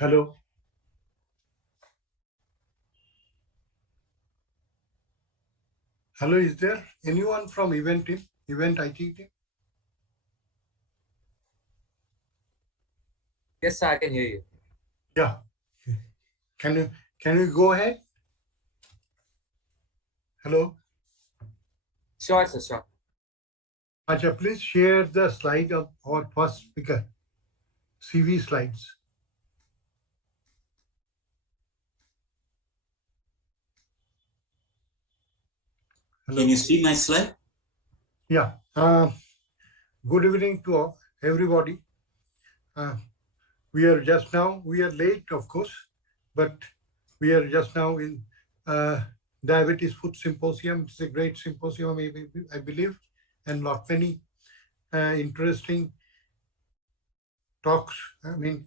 Hello. Hello, is there anyone from event team, event IT team? Yes, sir, I can hear you. Yeah. Can you go ahead? Hello. Sure, sir, sure. Acha, please share the slide of our first speaker, CV slides. Hello. Can you see my slide? Yeah. Good evening to everybody. We are late, of course, but we are just now in Diabetes Food Symposium. It's a great symposium, I believe, and many interesting talks.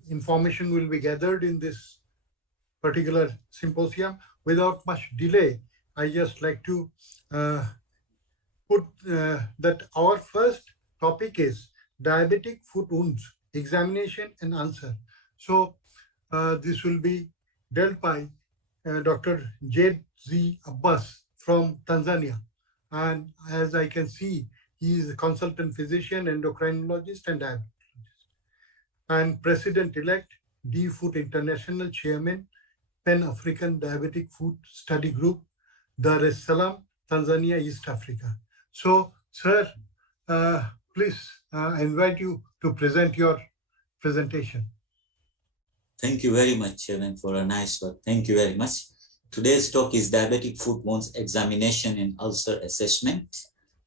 Information will be gathered in this particular symposium. Without much delay, I just like to put that our first topic is diabetic foot wounds, examination and answer. So this will be dealt by Dr. Z. Abbass from Tanzania. And as I can see, he is a consultant physician, endocrinologist, and diabetologist. And President-elect, D-Foot International Chairman, Pan-African Diabetic Food Study Group, Dar es Salaam, Tanzania, East Africa. So, sir, please, I invite you to present your presentation. Thank you very much, Chairman, for a nice work. Thank you very much. Today's talk is Diabetic Foot Wounds Examination and Ulcer Assessment.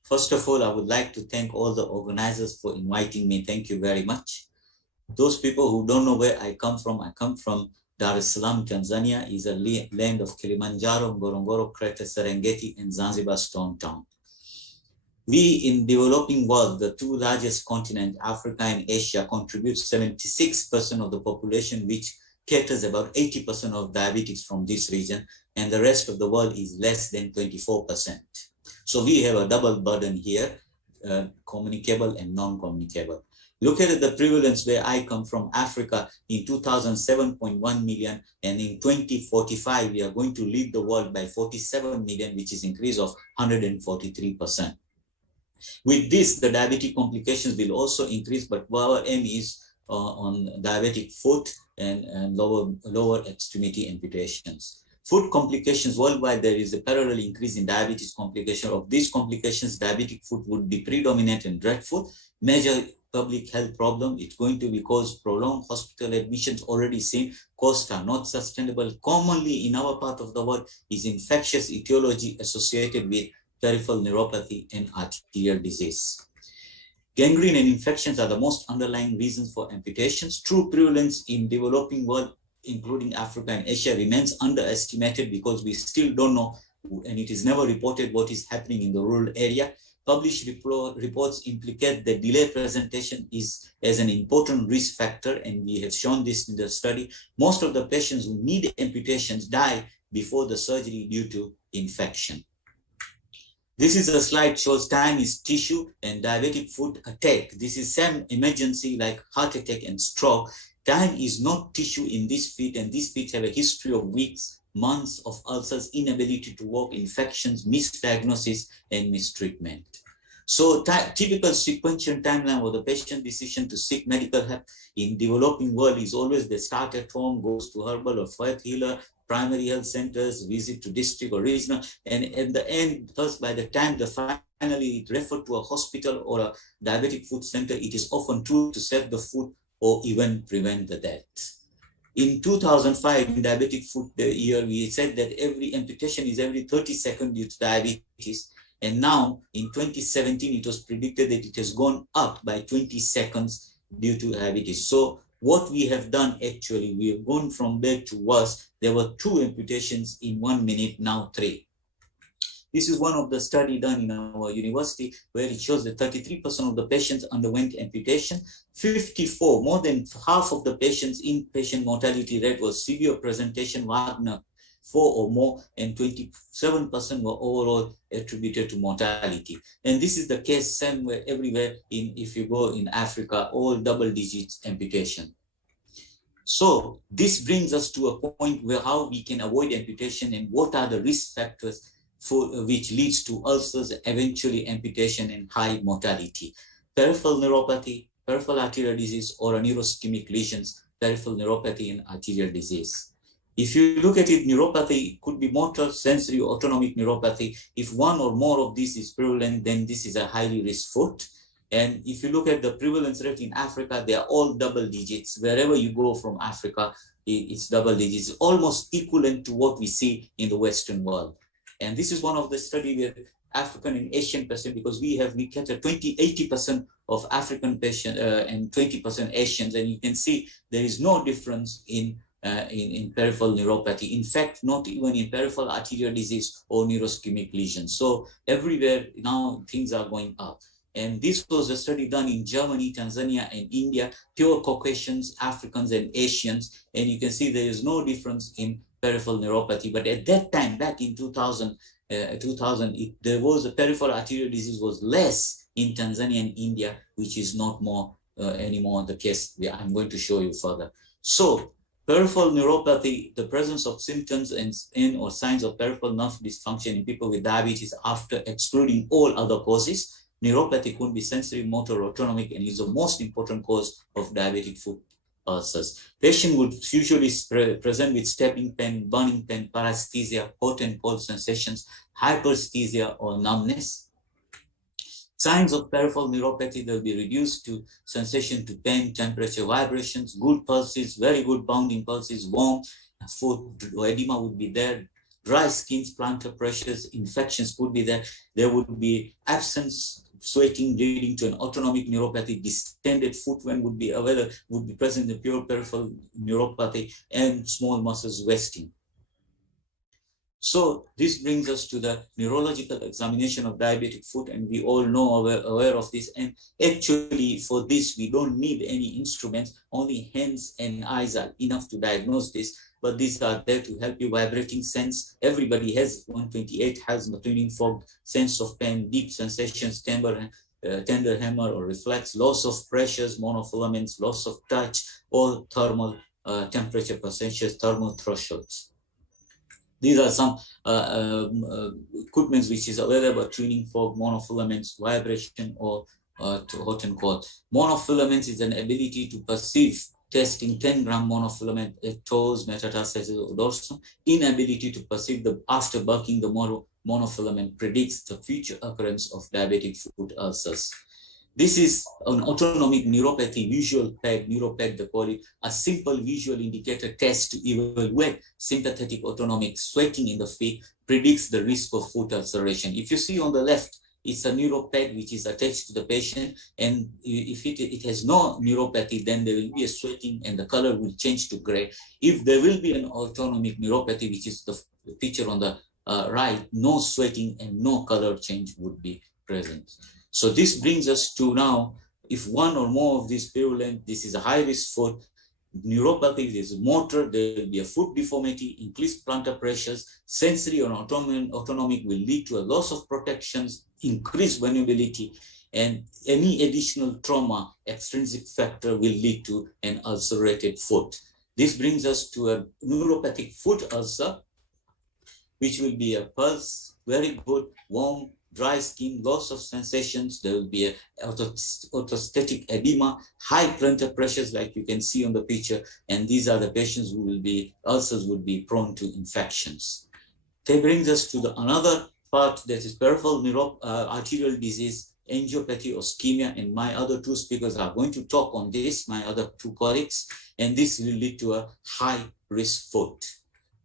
First of all, I would like to thank all the organizers for inviting me. Thank you very much. Those people who don't know where I come from Dar es Salaam, Tanzania, is a land of Kilimanjaro, Ngorongoro, Crater, Serengeti, and Zanzibar Stone Town. We in developing world, the two largest continents, Africa and Asia, contribute 76% of the population, which caters about 80% of diabetics from this region, and the rest of the world is less than 24%. So we have a double burden here, communicable and non-communicable. Look at the prevalence where I come from, Africa, in 2007.1 million, and in 2045, we are going to lead the world by 47 million, which is an increase of 143%. With this, the diabetic complications will also increase, but our aim is on diabetic foot and lower extremity amputations. Foot complications worldwide, there is a parallel increase in diabetes complication. Of these complications, diabetic foot would be predominant and dreadful. Major public health problem, it's going to be cause prolonged hospital admissions already seen. Costs are not sustainable. Commonly in our part of the world is infectious etiology associated with peripheral neuropathy and arterial disease. Gangrene and infections are the most underlying reasons for amputations. True prevalence in developing world, including Africa and Asia, remains underestimated because we still don't know, and it is never reported what is happening in the rural area. Published reports implicate that delay presentation is as an important risk factor, and we have shown this in the study. Most of the patients who need amputations die before the surgery due to infection. This is a slide shows time is tissue and diabetic foot attack. This is same emergency like heart attack and stroke. Time is not tissue in this feet, and these feet have a history of weeks, months of ulcers, inability to walk, infections, misdiagnosis, and mistreatment. So typical sequential timeline of the patient decision to seek medical help in developing world is always they start at home, goes to herbal or faith healer, primary health centers, visit to district or regional, and at the end, thus by the time they finally referred to a hospital or a diabetic foot center, it is often too late to save the foot or even prevent the death. In 2005, in diabetic foot year, we said that every amputation is every 30 seconds due to diabetes. And now in 2017, it was predicted that it has gone up by 20 seconds due to diabetes. So what we have done actually, we have gone from bad to worse. There were 2 amputations in 1 minute, now 3. This is one of the study done in our university where it shows that 33% of the patients underwent amputation. 54, more than half of the patients inpatient mortality rate was severe presentation, Wagner 4 or more, and 27% were overall attributed to mortality. And this is the case somewhere everywhere if you go in Africa, all double digits amputation. So this brings us to a point where how we can avoid amputation and what are the risk factors for which leads to ulcers, eventually amputation and high mortality. Peripheral neuropathy, peripheral arterial disease, or neuroischemic lesions, peripheral neuropathy and arterial disease. If you look at it, neuropathy, it could be motor, sensory, autonomic neuropathy. If one or more of these is prevalent, then this is a highly risk foot. And if you look at the prevalence rate in Africa, they are all double digits. Wherever you go from Africa, it's double digits, almost equivalent to what we see in the Western world. And this is one of the studies where African and Asian patients, because we cater 80% of African patients and 20% Asians, and you can see there is no difference in peripheral neuropathy. In fact, not even in peripheral arterial disease or neuroischemic lesions. So everywhere now things are going up. And this was a study done in Germany, Tanzania, and India, pure Caucasians, Africans, and Asians. And you can see there is no difference in peripheral neuropathy. But at that time, back in 2000, there was a peripheral arterial disease was less in Tanzania and India, which is not more anymore the case. I'm going to show you further. So peripheral neuropathy, the presence of symptoms and or signs of peripheral nerve dysfunction in people with diabetes after excluding all other causes. Neuropathy could be sensory, motor, autonomic, and is the most important cause of diabetic foot ulcers. Patient would usually present with stabbing pain, burning pain, paresthesia, hot and cold sensations, hyperesthesia or numbness. Signs of peripheral neuropathy, they'll be reduced to sensation to pain, temperature, vibrations, good pulses, very good bounding pulses, warm, foot edema would be there, dry skins, plantar pressures, infections could be there. There would be absence, sweating leading to an autonomic neuropathy, distended foot when would be present in pure peripheral neuropathy, and small muscles wasting. So this brings us to the neurological examination of diabetic foot, and we all know aware of this. And actually for this, we don't need any instruments, only hands and eyes are enough to diagnose this. But these are there to help you. Vibrating sense, everybody has 128, has the tuning fork, sense of pain, deep sensations, tender hammer or reflex, loss of pressures, monofilaments, loss of touch, or thermal temperature percentages, thermal thresholds. These are some equipments which is available: tuning fork, monofilaments, vibration, or hot and cold. Monofilaments is an ability to perceive, testing 10-gram monofilament at toes, metatarsus, or dorsum. Inability to perceive after bulking the monofilament predicts the future occurrence of diabetic foot ulcers. This is an autonomic neuropathy visual peg, neuropeg they call it, a simple visual indicator test to evaluate sympathetic autonomic sweating in the feet, predicts the risk of foot ulceration. If you see on the left, it's a neuropeg which is attached to the patient, and if it has no neuropathy, then there will be a sweating and the color will change to gray. If there will be an autonomic neuropathy, which is the picture on the right, no sweating and no color change would be present. So this brings us to now, if one or more of these prevalent, this is a high-risk foot. Neuropathy is motor, there will be a foot deformity, increased plantar pressures, sensory or autonomic will lead to a loss of protections, increased vulnerability, and any additional trauma, extrinsic factor will lead to an ulcerated foot. This brings us to a neuropathic foot ulcer, which will be a pulse, very good, warm, dry skin, loss of sensations. There will be a orthostatic edema, high plantar pressures like you can see on the picture, and these are the patients who will be, ulcers would be prone to infections. That brings us to another part, that is peripheral arterial disease, angiopathy or ischemia, and my other two speakers are going to talk on this, my other two colleagues, and this will lead to a high risk foot.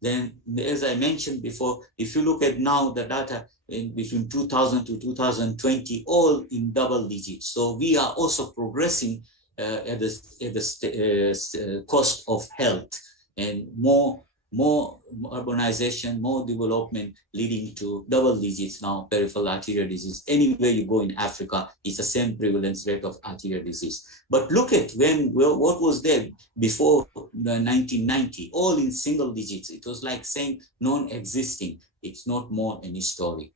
Then, as I mentioned before, if you look at now the data in between 2000 to 2020, all in double digits. So we are also progressing at the cost of health, and more urbanization, more development, leading to double digits now, peripheral arterial disease. Anywhere you go in Africa, it's the same prevalence rate of arterial disease. But look at what was there before 1990, all in single digits. It was like saying non-existing. It's not more any story.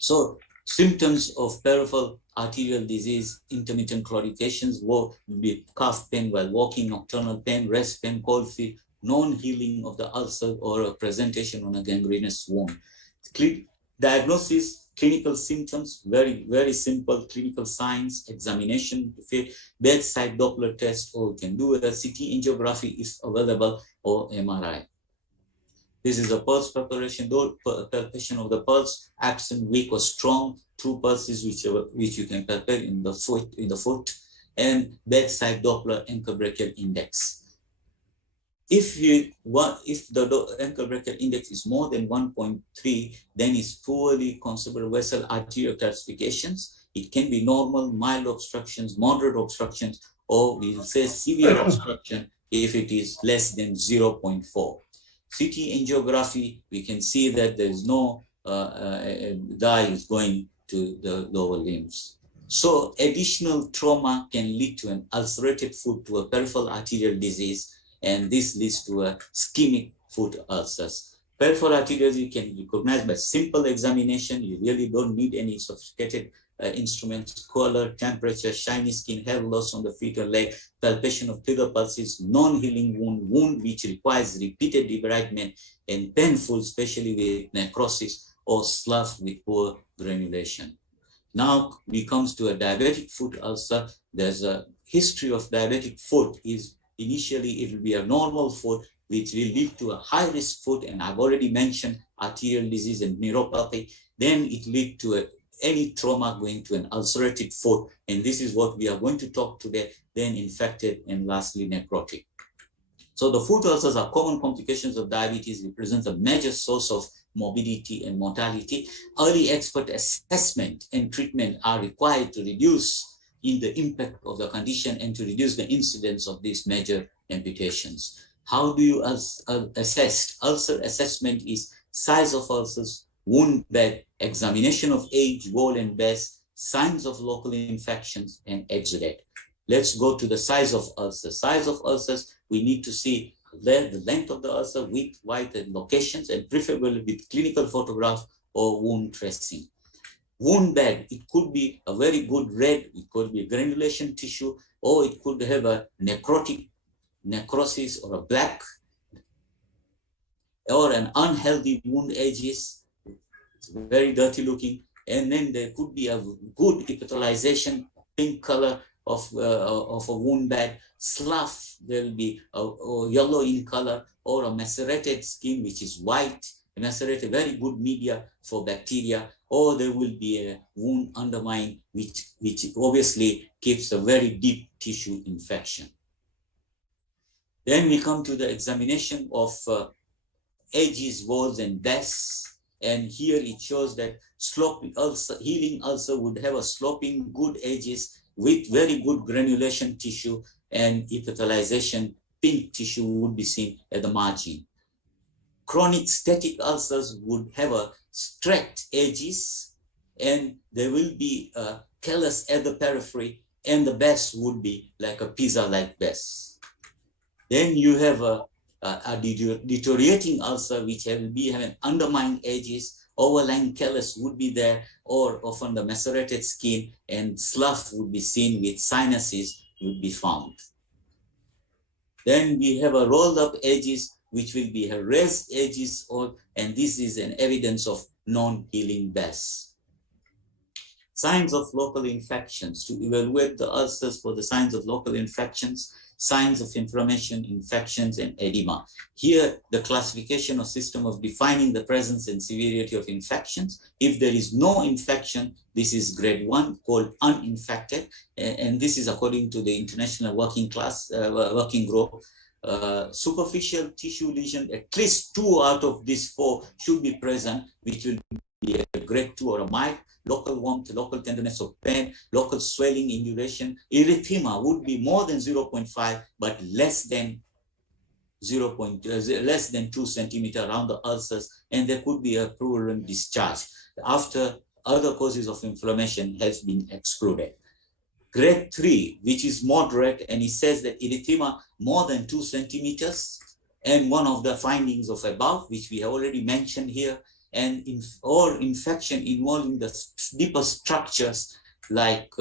So Symptoms of peripheral arterial disease, intermittent claudications, will be calf pain while walking, nocturnal pain, rest pain, cold feet, non-healing of the ulcer, or a presentation on a gangrenous wound. Diagnosis, clinical symptoms, very simple clinical signs, examination, bedside Doppler test, or we can do a CT angiography if available, or MRI. This is a pulse preparation, palpation of the pulse, absent, weak, or strong, true pulses, which you can prepare in the foot, and bedside Doppler ankle brachial index. If the ankle brachial index is more than 1.3, then it's poorly considered vessel arterial calcifications. It can be normal, mild obstructions, moderate obstructions, or we will say severe obstruction if it is less than 0.4. CT angiography, we can see that there is no dye is going to the lower limbs. So additional trauma can lead to an ulcerated foot, to a peripheral arterial disease, and this leads to a ischemic foot ulcers. Peripheral arterial disease can be recognized by simple examination. You really don't need any sophisticated instruments. Color, temperature, shiny skin, hair loss on the feet or leg, palpation of trigger pulses, non-healing wound which requires repeated debridement, and painful, especially with necrosis or slough with poor granulation. Now we comes to a diabetic foot ulcer. There's a history of diabetic foot. Is initially it will be a normal foot, which will lead to a high-risk foot, and I've already mentioned arterial disease and neuropathy. Then it leads to any trauma going to an ulcerated foot, and this is what we are going to talk today, then infected, and lastly necrotic. So the foot ulcers are common complications of diabetes, represents a major source of morbidity and mortality. Early expert assessment and treatment are required to reduce in the impact of the condition and to reduce the incidence of these major amputations. How do you assess? Ulcer assessment is size of ulcers, wound bed, examination of age, wall and base, signs of local infections, and exudate. Let's go to the size of ulcers. Size of ulcers, we need to see the length of the ulcer, width, height, and locations, and preferably with clinical photograph or wound tracing. Wound bed, it could be a very good red, it could be granulation tissue, or it could have a necrosis or a black, or an unhealthy wound edges. It's very dirty looking, and then there could be a good epithelialization, pink color of a wound bed. Slough, there will be a yellow in color, or a macerated skin which is white, macerated, very good media for bacteria, or there will be a wound undermined which obviously keeps a very deep tissue infection. Then we come to the examination of edges, walls, and base. And here it shows that sloping ulcer, healing ulcer would have a sloping good edges with very good granulation tissue, and epithelialization, pink tissue would be seen at the margin. Chronic static ulcers would have a straight edges, and there will be a callus at the periphery, and the base would be like a pizza-like base. Then you have a deteriorating ulcer which will be having undermined edges, overlying callus would be there, or often the macerated skin, and slough would be seen with sinuses would be found. Then we have a rolled up edges which will be a raised edges, and this is an evidence of non-healing base. Signs of local infections. To evaluate the ulcers for the signs of local infections, signs of inflammation, infections, and edema. Here, the classification or system of defining the presence and severity of infections. If there is no infection, this is grade 1, called uninfected, and this is according to the International Working Group. Superficial tissue lesion, at least 2 out of these 4 should be present, which will be a grade 2 or a mild. Local warmth, local tenderness of pain, local swelling, induration. Erythema would be more than 0.5, but less than 2 centimeters around the ulcers, and there could be a purulent discharge after other causes of inflammation has been excluded. Grade 3, which is moderate, and it says that erythema more than 2 centimeters, and one of the findings of above, which we have already mentioned here, or infection involving the deeper structures like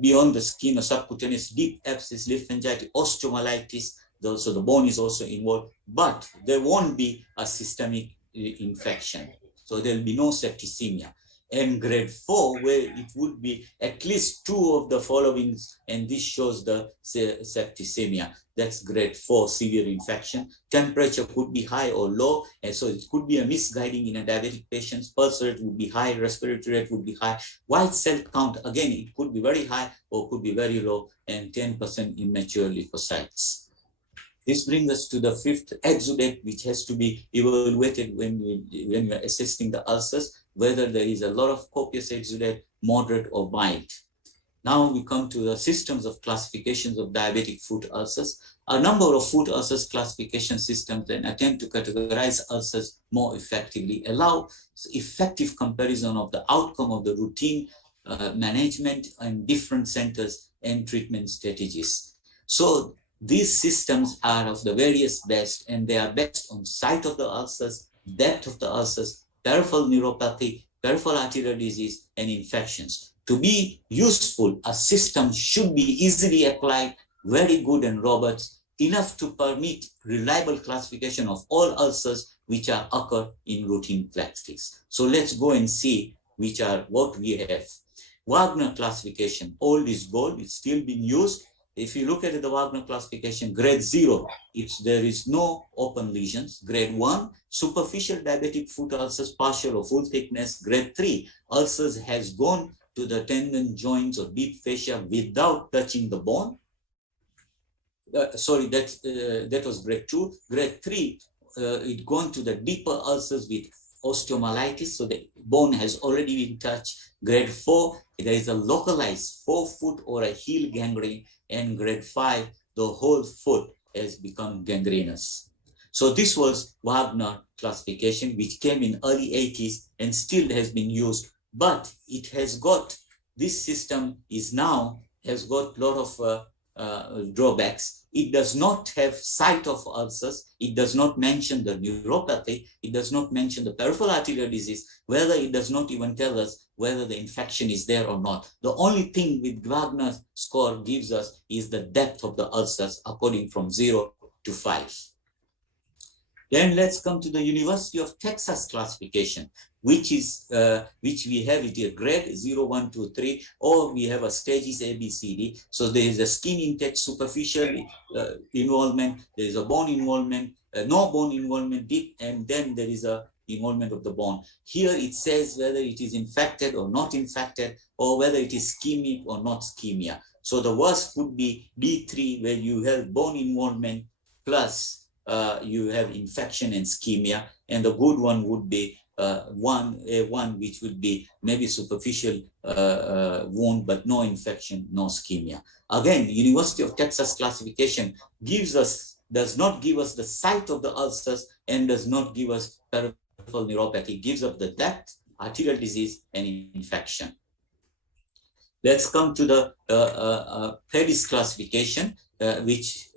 beyond the skin or subcutaneous deep abscess, lymphangitis, osteomyelitis. So the bone is also involved, but there won't be a systemic infection. So there will be no septicemia. And grade 4, where it would be at least 2 of the following, and this shows the septicemia. That's grade 4 severe infection. Temperature could be high or low, and so it could be a misguiding in a diabetic patient. Pulse rate would be high, respiratory rate would be high. White cell count, again, it could be very high or could be very low, and 10% immature leukocytes. This brings us to the 5th exudate, which has to be evaluated when we are assessing the ulcers, whether there is a lot of copious exudate, moderate or mild. Now we come to the systems of classifications of diabetic foot ulcers. A number of foot ulcers classification systems then attempt to categorize ulcers more effectively, allow effective comparison of the outcome of the routine management in different centers and treatment strategies. So these systems are of the various best, and they are based on site of the ulcers, depth of the ulcers, peripheral neuropathy, peripheral arterial disease, and infections. To be useful, a system should be easily applied, very good and robust, enough to permit reliable classification of all ulcers which are occur in routine practice. So let's go and see which are what we have. Wagner classification, old is gold, it's still being used. If you look at the Wagner classification, grade 0, there is no open lesions. Grade 1, superficial diabetic foot ulcers, partial or full thickness. Grade 3, ulcers has gone to the tendon, joints or deep fascia without touching the bone. That was grade 2. Grade 3, it gone to the deeper ulcers with osteomyelitis, so the bone has already been touched. Grade 4, there is a localized forefoot or a heel gangrene. And grade 5, the whole foot has become gangrenous. So this was Wagner classification, which came in early 80s and still has been used. But it has got, this system is now, has got a lot of drawbacks. It does not have site of ulcers. It does not mention the neuropathy. It does not mention the peripheral arterial disease, whether it does not even tell us whether the infection is there or not. The only thing with Wagner score gives us is the depth of the ulcers according from 0 to 5. Then let's come to the University of Texas classification, which we have it here, grade 0, 1, 2, 3, or we have a stages A, B, C, D. So there is a skin intake, superficial involvement, there is a bone involvement, no bone involvement, deep, and then there is a involvement of the bone. Here it says whether it is infected or not infected, or whether it is ischemic or not ischemia. So the worst would be D3, where you have bone involvement plus you have infection and ischemia, and the good one would be A1, which would be maybe superficial wound, but no infection, no ischemia. Again, the University of Texas classification does not give us the site of the ulcers and does not give us peripheral neuropathy. It gives us the depth, arterial disease, and infection. Let's come to the Perry's classification, which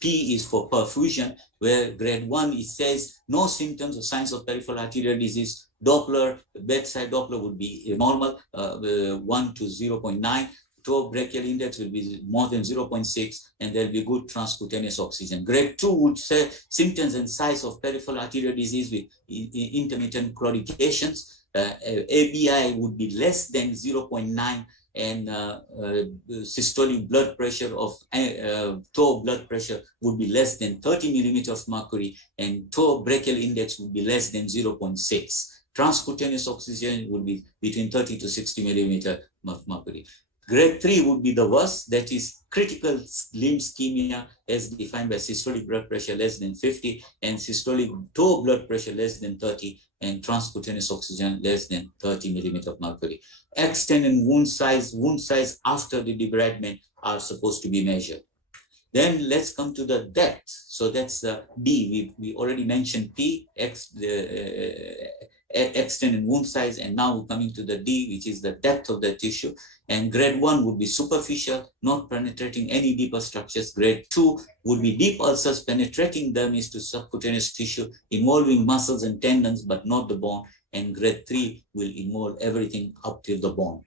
P is for perfusion, where grade 1, it says no symptoms or signs of peripheral arterial disease. Doppler, bedside Doppler would be normal, 1 to 0.9. Toe brachial index will be more than 0.6, and there will be good transcutaneous oxygen. Grade 2 would say symptoms and signs of peripheral arterial disease with intermittent claudications. ABI would be less than 0.9, and systolic blood pressure of toe blood pressure would be less than 30 millimeters of mercury, and toe brachial index would be less than 0.6. Transcutaneous oxygen would be between 30 to 60 millimeters of mercury. Grade 3 would be the worst, that is critical limb ischemia as defined by systolic blood pressure less than 50 and systolic toe blood pressure less than 30 and transcutaneous oxygen less than 30 millimeters of mercury. Extent and wound size after the debridement are supposed to be measured. Then let's come to the depth. So that's B. We already mentioned P, extent and wound size, and now we're coming to the D, which is the depth of the tissue. And grade 1 would be superficial, not penetrating any deeper structures. Grade 2 would be deep ulcers penetrating dermis to subcutaneous tissue, involving muscles and tendons, but not the bone. And grade 3 will involve everything up till the bone.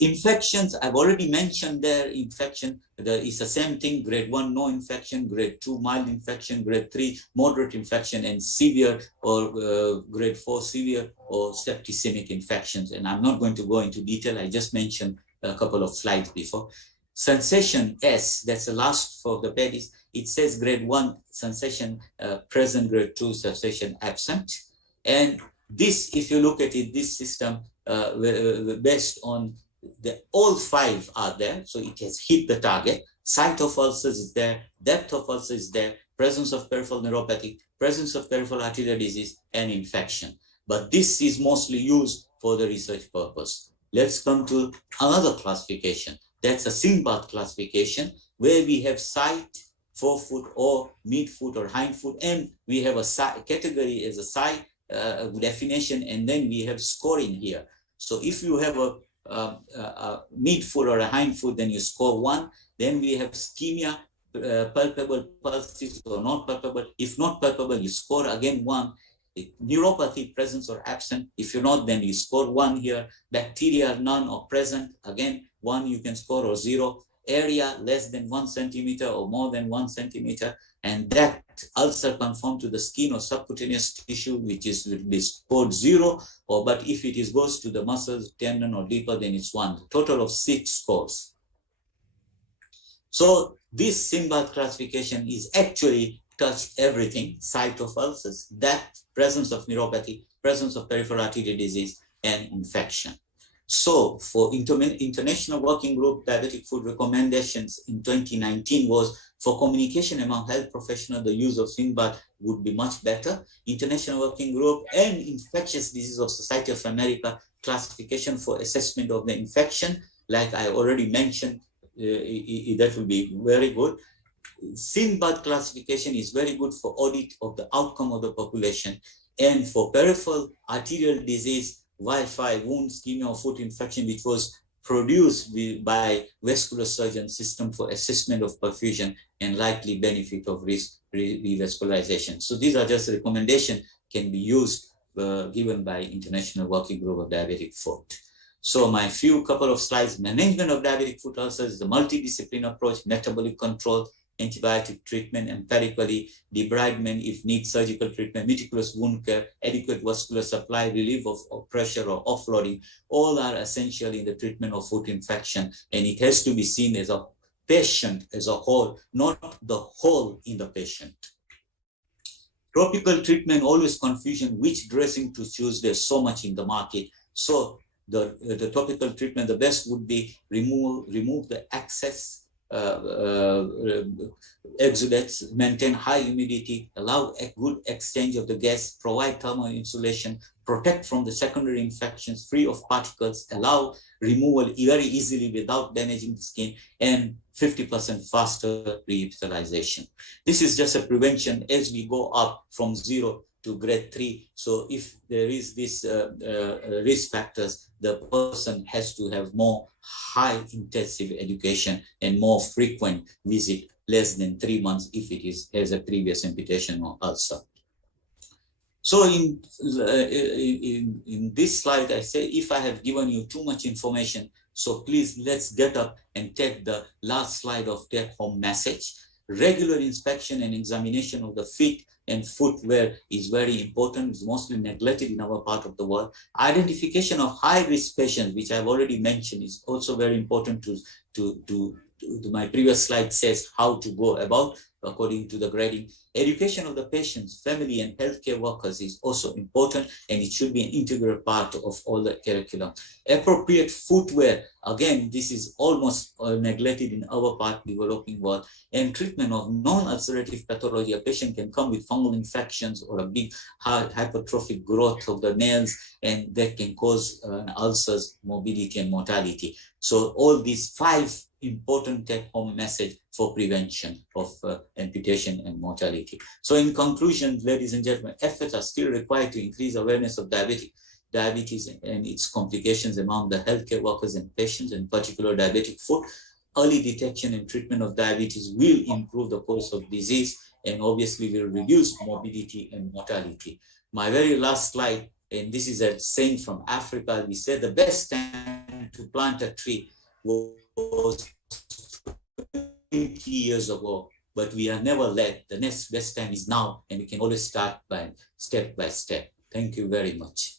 Infections, I've already mentioned there, infection, it's the same thing, grade 1, no infection, grade 2, mild infection, grade 3, moderate infection, and severe or grade 4, severe or septicemic infections. And I'm not going to go into detail, I just mentioned a couple of slides before. Sensation S, that's the last for the pedis, it says grade 1 sensation present, grade 2 sensation absent. And this, if you look at it, this system based on all 5 are there, so it has hit the target. Site of ulcers is there, depth of ulcers is there, presence of peripheral neuropathy, presence of peripheral arterial disease, and infection. But this is mostly used for the research purpose. Let's come to another classification. That's a SINBAD classification, where we have site, forefoot or midfoot or hindfoot, and we have a category as a site definition, and then we have scoring here. So if you have a midfoot or a hindfoot, then you score 1. Then we have ischemia, palpable pulses or not palpable. If not palpable, you score again 1. Neuropathy, presence or absent. If you're not, then you score 1 here. Bacteria, none or present, again 1 you can score, or 0. Area less than 1 centimeter or more than 1 centimeter, and that ulcer conformed to the skin or subcutaneous tissue, which will be scored 0, or but if it goes to the muscles, tendon or deeper, then it's 1. Total of 6 scores. So this SINBAD classification is actually touched everything: site of ulcers, depth, presence of neuropathy, presence of peripheral arterial disease, and infection. So for International Working Group Diabetic Food recommendations in 2019 was, for communication among health professionals, the use of SINBAD would be much better. International Working Group and Infectious Disease of Society of America classification for assessment of the infection, like I already mentioned, that will be very good. SINBAD classification is very good for audit of the outcome of the population. And for peripheral arterial disease, Wi-Fi, wound, ischemia, or foot infection, which was produced by vascular surgeon system for assessment of perfusion and likely benefit of revascularization. So these are just recommendations can be used, given by International Working Group of Diabetic Foot. So my couple of slides: management of diabetic foot ulcers is a multidisciplinary approach: metabolic control, antibiotic treatment, empirically, debridement if need, surgical treatment, meticulous wound care, adequate vascular supply, relief of pressure or offloading, all are essential in the treatment of foot infection. And it has to be seen as a patient as a whole, not the whole in the patient. Topical treatment, always confusion which dressing to choose. There's so much in the market. So the topical treatment, the best would be remove the excess exudates, maintain high humidity, allow a good exchange of the gas, provide thermal insulation, protect from the secondary infections, free of particles, allow removal very easily without damaging the skin, and 50% faster revitalization. This is just a prevention as we go up from 0 to grade 3. So if there is this risk factors, the person has to have more high intensive education and more frequent visit, less than 3 months if it has a previous amputation or ulcer. So in this slide, I say, if I have given you too much information, so please let's get up and take the last slide of take home message. Regular inspection and examination of the feet and footwear is very important. It's mostly neglected in our part of the world. Identification of high-risk patients, which I've already mentioned, is also very important to my previous slide says how to go about according to the grading. Education of the patients, family, and healthcare workers is also important, and it should be an integral part of all the curriculum. Appropriate footwear, again, this is almost neglected in our part developing world. And treatment of non-ulcerative pathology. A patient can come with fungal infections or a big hypertrophic growth of the nails, and that can cause ulcers, morbidity, and mortality. So all these 5 important take-home message for prevention of amputation and mortality. So in conclusion, ladies and gentlemen, efforts are still required to increase awareness of diabetes and its complications among the healthcare workers and patients, in particular diabetic foot. Early detection and treatment of diabetes will improve the course of disease and obviously will reduce morbidity and mortality. My very last slide, and this is a saying from Africa, we said the best time to plant a tree was 20 years ago, but we are never late. The next best time is now, and we can always start by step. Thank you very much.